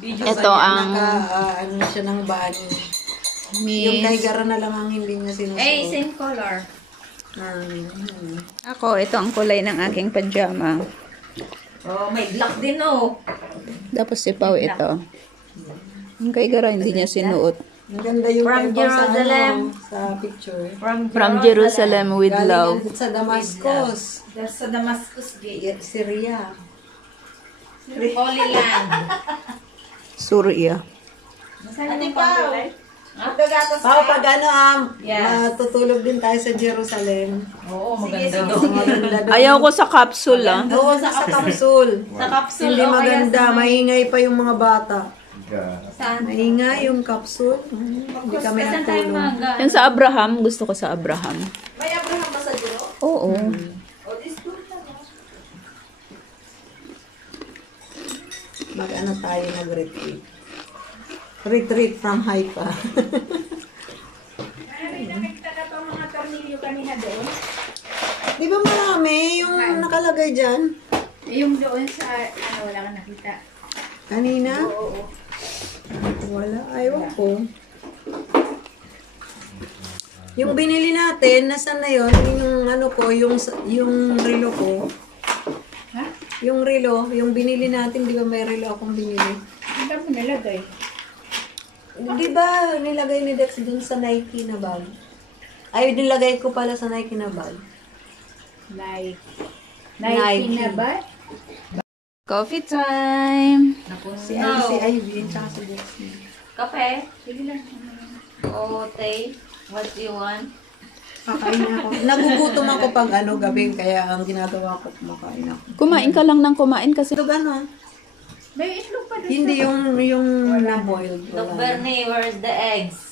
Ito ang ano siya ng bani. Yung Tiger na lang ang hindi niya sinusuot. Eh, same color. Ako, ito ang kulay ng aking pajama. Oh, may black din oh. Tapos si Pao ito. Yung kay Gara, hindi niya sinuot. Ang ganda yung From Jerusalem. Sa picture. From Jerusalem with Galing love. yan sa Damascus. Sa Damascus Gate. Syria. Holy Land. Surya. Ano pa? Pao, pag ano, Yes. matutulog din tayo sa Jerusalem. Oo, maganda doon. Maganda doon. Ayaw ko sa capsule, ah. Oo, sa kapsul. Sa capsule. Hindi maganda. Maingay pa yung mga bata. Saan? Maingay yung kapsul. Hindi kami Saan tayo natulog. mag... Yan sa Abraham, gusto ko sa Abraham. May Abraham ba sa Jero? Oo. O, this good na no? Mag-ano tayo, mag-retreat. Retreat from Haifa. Nakita ka pa mga tornilyo kanina doon? Di ba marami yung nakalagay dyan? Yung doon sa, wala kang nakita. Kanina? Oo. Wala. Ayaw ko. Yung binili natin, nasan na yun? Yung ano ko, yung relo ko. Ha? Yung relo, yung binili natin, di ba may relo akong binili? Ang mo nilagay? Di ba nilagay ni Dex dun sa Nike na bag? Ay, nilagay ko pala sa Nike na bag. Nike Nike. na ba? Coffee time! Si Ivy, tsaka si Dex. Kape? Sige lang. O, tea? What do you want? Kakain ako. Nagugutom ako pag ano gabi, kaya ang ginagawa ko, kumakain ako. Kumain ka lang ng kumain kasi... Ito gano'n? May itlog pa doon. Hindi yung na-boiled. Look, Bernie, where's the eggs?